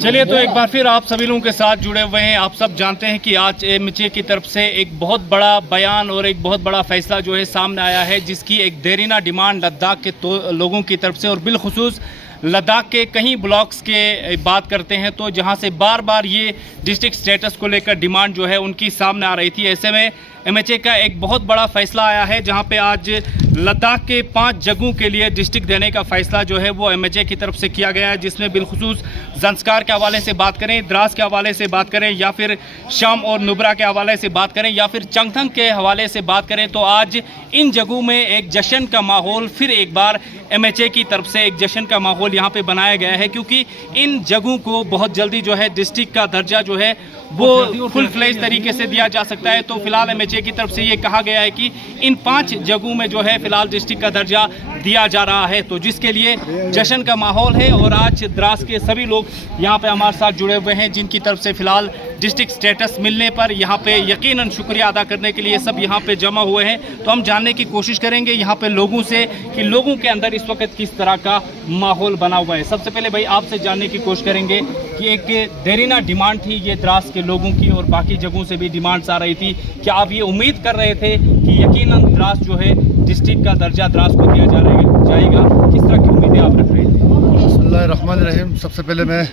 चलिए, तो एक बार फिर आप सभी लोगों के साथ जुड़े हुए हैं। आप सब जानते हैं कि आज एमएचए की तरफ से एक बहुत बड़ा बयान और एक बहुत बड़ा फैसला जो है सामने आया है, जिसकी एक देरीना डिमांड लद्दाख के लोगों की तरफ से और बिलखुसूस लद्दाख के कई ब्लॉक्स के बात करते हैं तो जहां से बार बार ये डिस्ट्रिक्ट स्टेटस को लेकर डिमांड जो है उनकी सामने आ रही थी। ऐसे में एमएचए का एक बहुत बड़ा फैसला आया है, जहां पे आज लद्दाख के 5 जगहों के लिए डिस्ट्रिक्ट देने का फैसला जो है वो एमएचए की तरफ से किया गया है, जिसमें बिलखुसूस ज़ंस्कार के हवाले से बात करें, द्रास के हवाले से बात करें, या फिर शाम और नुब्रा के हवाले से बात करें, या फिर चंगथंग के हवाले से बात करें, तो आज इन जगहों में एक जश्न का माहौल फिर एक बार एमएचए की तरफ से एक जश्न का माहौल यहाँ पे बनाया गया है, क्योंकि इन जगहों को बहुत जल्दी जो है डिस्ट्रिक्ट का दर्जा जो है वो फुल फ्लेज तरीके से दिया जा सकता है। तो फिलहाल एमएचए की तरफ से ये कहा गया है कि इन 5 जगहों में जो है फिलहाल डिस्ट्रिक्ट का दर्जा दिया जा रहा है, तो जिसके लिए जश्न का माहौल है। और आज द्रास के सभी लोग यहाँ पे हमारे साथ जुड़े हुए हैं, जिनकी तरफ से फिलहाल डिस्ट्रिक्ट स्टेटस मिलने पर यहाँ पे यकीनन शुक्रिया अदा करने के लिए सब यहाँ पे जमा हुए हैं। तो हम जानने की कोशिश करेंगे यहाँ पे लोगों से कि लोगों के अंदर इस वक्त किस तरह का माहौल बना हुआ है। सबसे पहले भाई आपसे जानने की कोशिश करेंगे कि एक देरीना डिमांड थी ये द्रास के लोगों की और बाकी जगहों से भी डिमांड्स आ रही थी, क्या आप ये उम्मीद कर रहे थे कि यकीनन द्रास जो है डिस्ट्रिक्ट का दर्जा द्रास को दिया जाएगा? किस तरह की उम्मीदें आप रख रहे थे? बिस्मिल्लाहिर्रहमानिर्रहीम। सबसे पहले मैं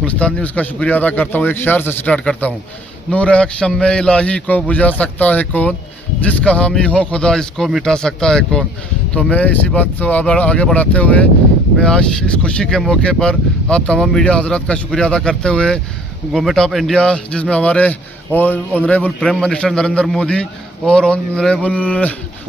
गुलिस्तान न्यूज़ का शुक्रिया अदा करता हूँ। एक शेर से स्टार्ट करता हूँ। नूर हक शम्मे इलाही को बुझा सकता है कौन, जिसका हामी हो खुदा इसको मिटा सकता है कौन। तो मैं इसी बात को आगे बढ़ाते हुए मैं आज इस खुशी के मौके पर आप तमाम मीडिया हजरात का शुक्रिया अदा करते हुए गवर्नमेंट ऑफ इंडिया, जिसमें हमारे honourable prime minister Narendra Modi और honourable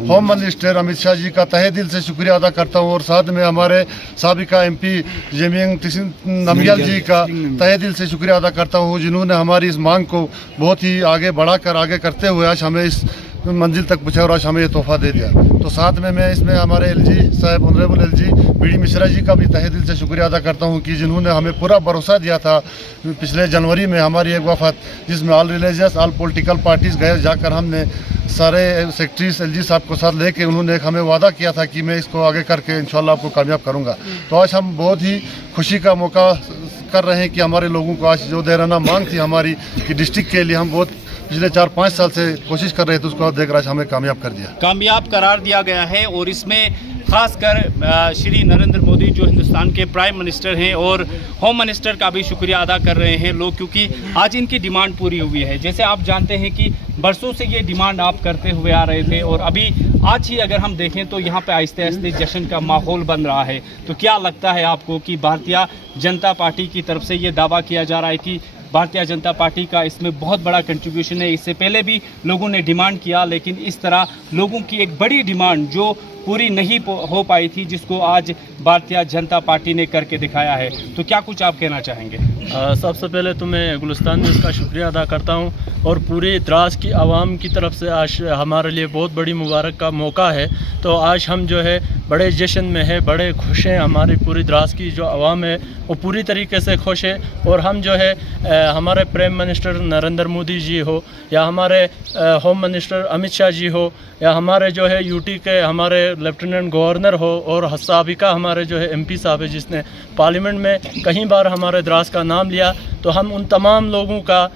home minister Amit Shah ji का तहे दिल से शुक्रिया अदा करता हूं, और साथ में हमारे साबिका एमपी जेमिंग नमग्याल जी का तहे दिल से शुक्रिया अदा करता हूं, जिन्होंने हमारी इस मांग को बहुत ही आगे बढ़ाकर आगे करते हुए आज हमें इस मंजिल तक पहुँचा और आज हमें ये तोहफा दे दिया। तो साथ में मैं इसमें हमारे एलजी साहब honourable LG BD Mishra ji का भी तहे दिल से शुक्रिया अदा करता हूं कि जिन्होंने हमें पूरा भरोसा दिया था। पिछले जनवरी में हमारी एक वफात जिसमें all religious all political parties गए, जाकर हमने सारे सेक्रेटरीज एलजी साहब को साथ लेके उन्होंने एक हमें वादा किया था कि मैं इसको आगे करके इंशाल्लाह आपको कामयाब करूँगा। तो आज हम बहुत ही खुशी का मौका कर रहे हैं कि हमारे लोगों को आज जो देराना मांग थी हमारी कि डिस्ट्रिक्ट के लिए हम बहुत पिछले 4-5 साल से कोशिश कर रहे थे, उसको देखकर आज हमें कामयाब कर दिया, कामयाब करार दिया गया है। और इसमें खासकर श्री नरेंद्र मोदी जो हिंदुस्तान के प्राइम मिनिस्टर हैं और होम मिनिस्टर का भी शुक्रिया अदा कर रहे हैं लोग, क्योंकि आज इनकी डिमांड पूरी हुई है। जैसे आप जानते हैं कि बरसों से ये डिमांड आप करते हुए आ रहे थे और अभी आज ही अगर हम देखें तो यहाँ पे आहिस्ते आहिस्ते जश्न का माहौल बन रहा है। तो क्या लगता है आपको कि भारतीय जनता पार्टी की तरफ से ये दावा किया जा रहा है कि भारतीय जनता पार्टी का इसमें बहुत बड़ा कंट्रीब्यूशन है? इससे पहले भी लोगों ने डिमांड किया, लेकिन इस तरह लोगों की एक बड़ी डिमांड जो पूरी नहीं हो पाई थी, जिसको आज भारतीय जनता पार्टी ने करके दिखाया है। तो क्या कुछ आप कहना चाहेंगे? सबसे पहले तो मैं गुलिस्तान न्यूज़ का शुक्रिया अदा करता हूं और पूरे द्रास की आवाम की तरफ से आज हमारे लिए बहुत बड़ी मुबारक का मौका है। तो आज हम जो है बड़े जश्न में है, बड़े खुश हैं। हमारी पूरी द्रास की जो आवाम है वो पूरी तरीके से खुश है। और हम जो है हमारे प्राइम मिनिस्टर नरेंद्र मोदी जी हो या हमारे होम मिनिस्टर अमित शाह जी हो या हमारे जो है यूटी के हमारे लेफ्टिनेंट गवर्नर हो और साबिका हमारे जो है एमपी साहब है जिसने पार्लियामेंट में कई बार हमारे द्रास का नाम लिया, तो हम उन तमाम लोगों का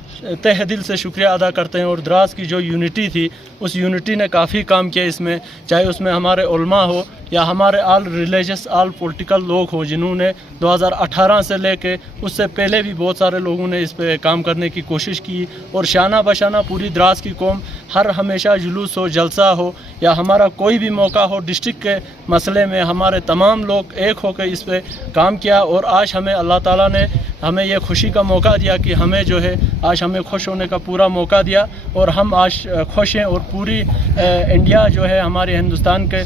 तहे दिल से शुक्रिया अदा करते हैं। और द्रास की जो यूनिटी थी उस यूनिटी ने काफ़ी काम किया इसमें, चाहे उसमें हमारे उलमा हो या हमारे ऑल रिलीजियस ऑल पॉलिटिकल लोग हो, जिन्होंने 2018 से लेके उससे पहले भी बहुत सारे लोगों ने इस पे काम करने की कोशिश की। और शाना बशाना पूरी द्रास की कौम हर हमेशा जुलूस हो, जलसा हो या हमारा कोई भी मौका हो, डिस्ट्रिक्ट के मसले में हमारे तमाम लोग एक होकर इस पे काम किया। और आज हमें अल्लाह ताला ने हमें ये खुशी का मौका दिया कि हमें जो है आज हमें खुश होने का पूरा मौका दिया और हम आज खुश हैं। और पूरी इंडिया जो है हमारे हिंदुस्तान के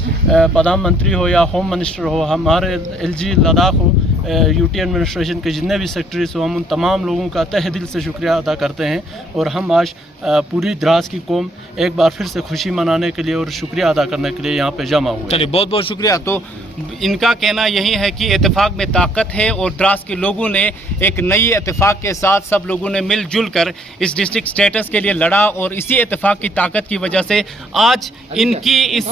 प्रधानमंत्री हो या होम मिनिस्टर हो, हमारे एलजी लद्दाख हो, यूटी एडमिनिस्ट्रेशन के जितने भी सेक्रेटरीज हो, हम उन तमाम लोगों का तहे दिल से शुक्रिया अदा करते हैं। और हम आज पूरी द्रास की कौम एक बार फिर से खुशी मनाने के लिए और शुक्रिया अदा करने के लिए यहाँ पे जमा हुए। चलिए, बहुत बहुत शुक्रिया। तो इनका कहना यही है कि इत्तेफाक में ताकत है और द्रास के लोगों ने एक नई इत्तेफाक के साथ सब लोगों ने मिलजुल कर इस डिस्ट्रिक्ट स्टेटस के लिए लड़ा और इसी इत्तेफाक की ताकत की वजह से आज इनकी इस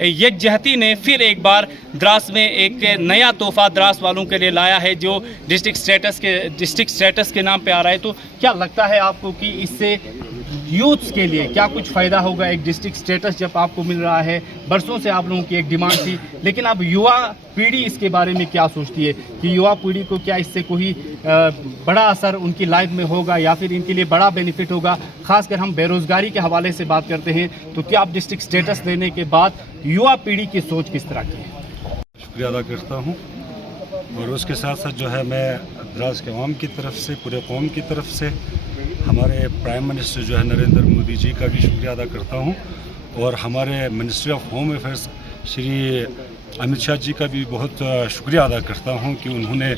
यकजहती ने फिर एक बार द्रास में एक नया तोहफा द्रास वालों के लिए लाया है जो डिस्ट्रिक्ट स्टेटस के नाम पे आ रहा है। तो क्या लगता है आपको कि इससे यूथ्स के लिए क्या कुछ फ़ायदा होगा? एक डिस्ट्रिक्ट स्टेटस जब आपको मिल रहा है, बरसों से आप लोगों की एक डिमांड थी, लेकिन अब युवा पीढ़ी इसके बारे में क्या सोचती है कि युवा पीढ़ी को क्या इससे कोई बड़ा असर उनकी लाइफ में होगा या फिर इनके लिए बड़ा बेनिफिट होगा? खासकर हम बेरोज़गारी के हवाले से बात करते हैं, तो क्या आप डिस्ट्रिक्ट स्टेटस लेने के बाद युवा पीढ़ी की सोच किस तरह की है? शुक्रिया अदा करता हूँ और उसके साथ साथ जो है मैं द्रास के अवाम की तरफ से, पूरे कौम की तरफ से हमारे प्राइम मिनिस्टर जो है नरेंद्र मोदी जी का भी शुक्रिया अदा करता हूँ और हमारे ministry of home affairs Shri Amit Shah ji का भी बहुत शुक्रिया अदा करता हूँ कि उन्होंने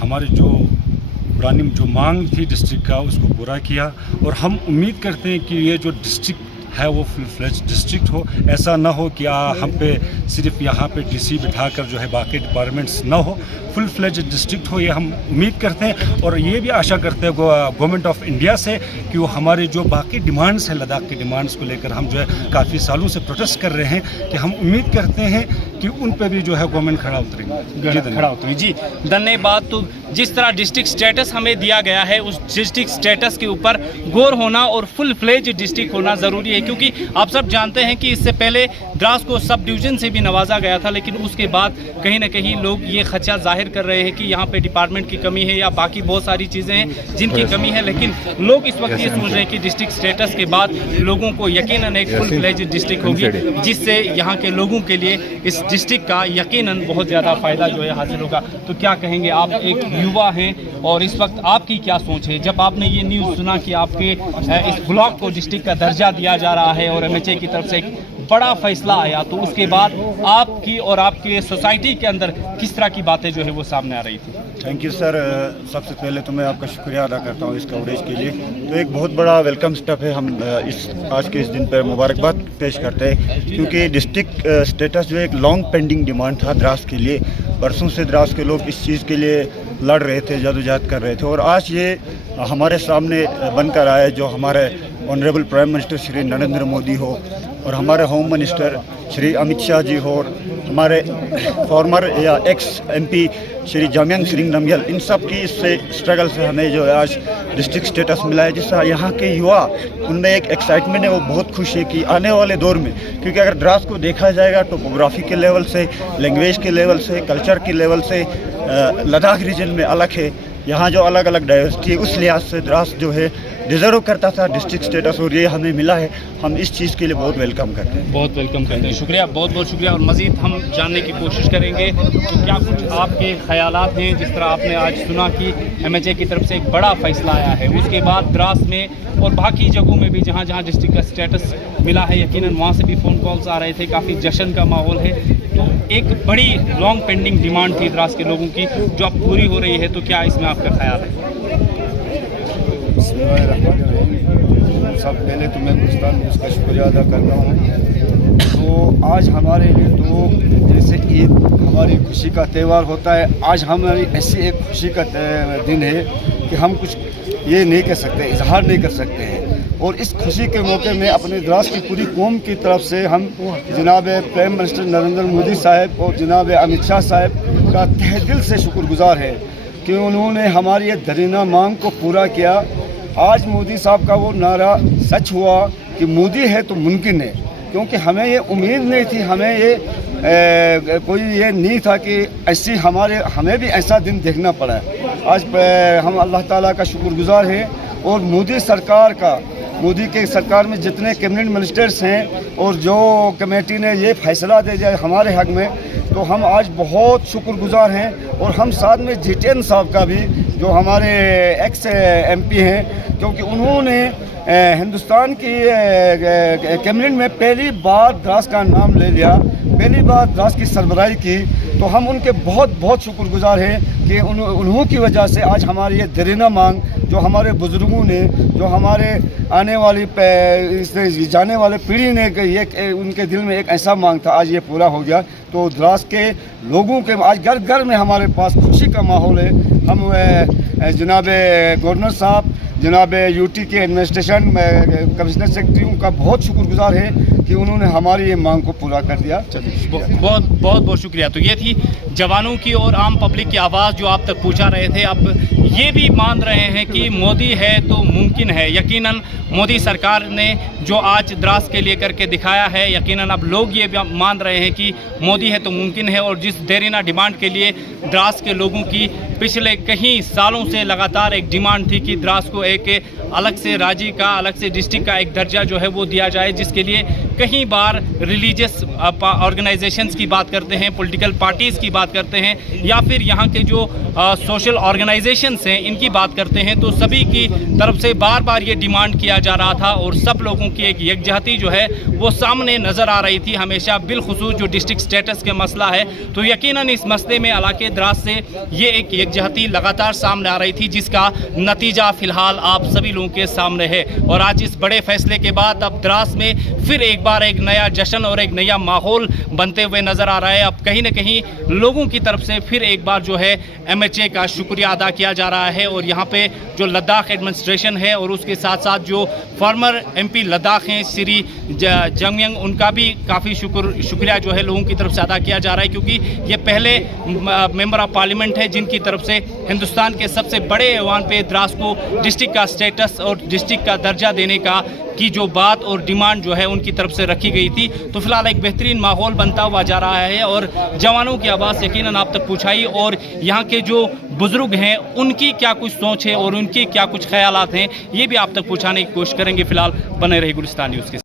हमारे जो पुरानी जो मांग थी डिस्ट्रिक्ट का उसको पूरा किया और हम उम्मीद करते हैं कि ये जो डिस्ट्रिक्ट है वो फुल फ्लेज डिस्ट्रिक्ट हो। ऐसा ना हो कि हम पे सिर्फ यहाँ पे डीसी बिठाकर जो है बाकी डिपार्टमेंट्स ना हो, फुल फ्लेज डिस्ट्रिक्ट हो, ये हम उम्मीद करते हैं और ये भी आशा करते हैं गवर्नमेंट ऑफ इंडिया से कि वो हमारे जो बाकी डिमांड्स हैं लद्दाख की डिमांड्स को लेकर हम जो है काफ़ी सालों से प्रोटेस्ट कर रहे हैं कि हम उम्मीद करते हैं कि उन पर भी जो है गवर्नमेंट खड़ा उतरेगी। जी धन्यवाद। तो जिस तरह डिस्ट्रिक्ट स्टेटस हमें दिया गया है उस डिस्ट्रिक्ट स्टेटस के ऊपर गौर होना और फुल फ्लेज डिस्ट्रिक्ट होना ज़रूरी है, क्योंकि आप सब जानते हैं कि इससे पहले द्रास को सब डिवीज़न से भी नवाजा गया था, लेकिन उसके बाद कहीं ना कहीं लोग ये खदशा जाहिर कर रहे हैं कि यहाँ पे डिपार्टमेंट की कमी है या बाकी बहुत सारी चीज़ें हैं जिनकी कमी है, लेकिन लोग इस वक्त ये सोच रहे हैं कि डिस्ट्रिक्ट स्टेटस के बाद लोगों को यकीनन एक फुल फ्लेज डिस्ट्रिक्ट होगी जिससे यहाँ के लोगों के लिए इस डिस्ट्रिक्ट का यकीनन बहुत ज़्यादा फ़ायदा जो है हासिल होगा। तो क्या कहेंगे, आप एक युवा हैं और इस वक्त आपकी क्या सोच है जब आपने ये न्यूज़ सुना कि आपके इस ब्लॉक को डिस्ट्रिक्ट का दर्जा दिया जा रहा है और MHA की तरफ से एक बड़ा फैसला आया, तो उसके बाद आपकी और आपके सोसाइटी के अंदर किस तरह की बातें जो है वो सामने आ रही थी? Thank you sir. सबसे पहले तो मैं आपका शुक्रिया अदा करता हूँ इस कवरेज के लिए। तो एक बहुत बड़ा वेलकम स्टेप है, हम आज के इस दिन पर मुबारकबाद पेश करते हैं क्योंकि डिस्ट्रिक्ट स्टेटस जो एक लॉन्ग पेंडिंग डिमांड था द्रास के लिए। बरसों से द्रास के लोग इस चीज़ के लिए लड़ रहे थे, जदोजहद कर रहे थे और आज ये हमारे सामने बनकर आया जो हमारे honourable prime minister Shri Narendra Modi हो और हमारे होम मिनिस्टर श्री अमित शाह जी हो और हमारे फॉर्मर या एक्स MP श्री जामयांग सिंह नामग्याल, इन सब की इससे स्ट्रगल से हमें जो है आज डिस्ट्रिक्ट स्टेटस मिला है, जिससे यहाँ के युवा उनमें एक एक्साइटमेंट है, वो बहुत खुश है कि आने वाले दौर में, क्योंकि अगर द्रास को देखा जाएगा टोपोग्राफी के लेवल से, लैंग्वेज के लेवल से, कल्चर के लेवल से लद्दाख रीजन में अलग है, यहाँ जो अलग अलग डाइवर्सिटी है, उस लिहाज से द्रास जो है डिज़र्व करता था डिस्ट्रिक्ट स्टेटस और ये हमें मिला है। हम इस चीज़ के लिए बहुत वेलकम करते हैं, बहुत वेलकम करते हैं। शुक्रिया, बहुत बहुत शुक्रिया। और मज़ीद हम जानने की कोशिश करेंगे तो क्या कुछ आपके ख्यालात हैं जिस तरह आपने आज सुना कि MHA की तरफ से एक बड़ा फैसला आया है, उसके बाद द्रास में और बाकी जगहों में भी जहाँ जहाँ डिस्ट्रिक्ट का स्टेटस मिला है यकीनन वहाँ से भी फ़ोन कॉल्स आ रहे थे, काफ़ी जश्न का माहौल है। तो एक बड़ी लॉन्ग पेंडिंग डिमांड थी द्रास के लोगों की जो अब पूरी हो रही है, तो क्या इसमें आपका ख्याल है? सब पहले तो मैं गुलस्तान न्यूज़ का शुक्रिया अदा करता हूँ। तो आज हमारे लिए तो जैसे ईद हमारी खुशी का त्यौहार होता है, आज हमारी ऐसी एक खुशी का दिन है कि हम कुछ ये नहीं कर सकते, इजहार नहीं कर सकते हैं। और इस खुशी के मौके में अपने द्रास की पूरी कौम की तरफ से हम जनाब प्राइम मिनिस्टर नरेंद्र मोदी साहब और जनाब अमित शाह साहब का तहे दिल से शुक्रगुजार है कि उन्होंने हमारी ये दरीना मांग को पूरा किया। आज मोदी साहब का वो नारा सच हुआ कि मोदी है तो मुमकिन है, क्योंकि हमें ये उम्मीद नहीं थी, हमें ये कोई ये नहीं था कि ऐसी हमें भी ऐसा दिन देखना पड़ा है। आज हम अल्लाह ताला का शुक्रगुजार हैं और मोदी सरकार का, मोदी के सरकार में जितने कैबिनेट मिनिस्टर्स हैं और जो कमेटी ने ये फैसला दे दिया हमारे हक़ में, तो हम आज बहुत शुक्रगुजार हैं। और हम साथ में GTN साहब का भी, जो हमारे एक्स MP हैं, क्योंकि उन्होंने हिंदुस्तान की कैबिनेट में पहली बार द्रास का नाम ले लिया, पहली बार द्रास की सरबराही की, तो हम उनके बहुत बहुत शुक्रगुजार हैं कि उन्हों की वजह से आज हमारी ये दरीना मांग जो हमारे बुज़ुर्गों ने, जो हमारे आने वाली जाने वाले पीढ़ी ने ये उनके दिल में एक ऐसा मांग था, आज ये पूरा हो गया। तो द्रास के लोगों के आज घर घर में हमारे पास खुशी का माहौल है। हम जनाब गवर्नर साहब, जनाब यूटी के एडमिनिस्ट्रेशन कमिश्नर सेक्रेटरी का बहुत शुक्रगुजार है कि उन्होंने हमारी ये मांग को पूरा कर दिया। बहुत बहुत शुक्रिया। तो ये थी जवानों की और आम पब्लिक की आवाज़ जो आप तक पहुंचा रहे थे। अब ये भी मान रहे हैं कि मोदी है तो मुमकिन है। यकीनन मोदी सरकार ने जो आज द्रास के लिए करके दिखाया है, यकीनन अब लोग ये भी मान रहे हैं कि मोदी है तो मुमकिन है। और जिस देरीना डिमांड के लिए द्रास के लोगों की पिछले कई सालों से लगातार एक डिमांड थी कि द्रास को एक अलग से राज्य का, अलग से डिस्ट्रिक्ट का एक दर्जा जो है वो दिया जाए, जिसके लिए कई बार रिलीजियस ऑर्गेनाइजेशंस की बात करते हैं, पॉलिटिकल पार्टीज़ की बात करते हैं, या फिर यहाँ के जो सोशल ऑर्गेनाइजेशंस हैं इनकी बात करते हैं, तो सभी की तरफ से बार बार ये डिमांड किया जा रहा था और सब लोगों की एक यकजहती जो है वो सामने नज़र आ रही थी हमेशा, बिलखुसूस जो डिस्ट्रिक्ट स्टेटस के मसला है। तो यकीनन इस मसले में इलाके द्रास से ये एक यकजहती लगातार सामने आ रही थी, जिसका नतीजा फ़िलहाल आप सभी लोगों के सामने है। और आज इस बड़े फैसले के बाद अब द्रास में फिर एक बार एक नया जश्न और एक नया माहौल बनते हुए नज़र आ रहा है। अब कहीं ना कहीं लोगों की तरफ से फिर एक बार जो है MHA का शुक्रिया अदा किया जा रहा है। और यहाँ पे जो लद्दाख एडमिनिस्ट्रेशन है और उसके साथ साथ जो फॉर्मर MP लद्दाख हैं श्री जंगयंग, उनका भी काफ़ी शुक्रिया जो है लोगों की तरफ से अदा किया जा रहा है, क्योंकि ये पहले मेंबर ऑफ पार्लियामेंट है जिनकी तरफ से हिंदुस्तान के सबसे बड़े ऐवान पे द्रास को डिस्ट्रिक्ट का स्टेटस और डिस्ट्रिक्ट का दर्जा देने की जो बात और डिमांड जो है उनकी तरफ से रखी गई थी। तो फिलहाल एक बेहतरीन माहौल बनता हुआ जा रहा है और जवानों की आवाज़ यकीनन आप तक पहुँचाई, और यहाँ के जो बुजुर्ग हैं उनकी क्या कुछ सोच है और उनकी क्या कुछ ख्यालात हैं ये भी आप तक पहुँचाने की कोशिश करेंगे। फिलहाल बने रही गुलिस्तान न्यूज़ के।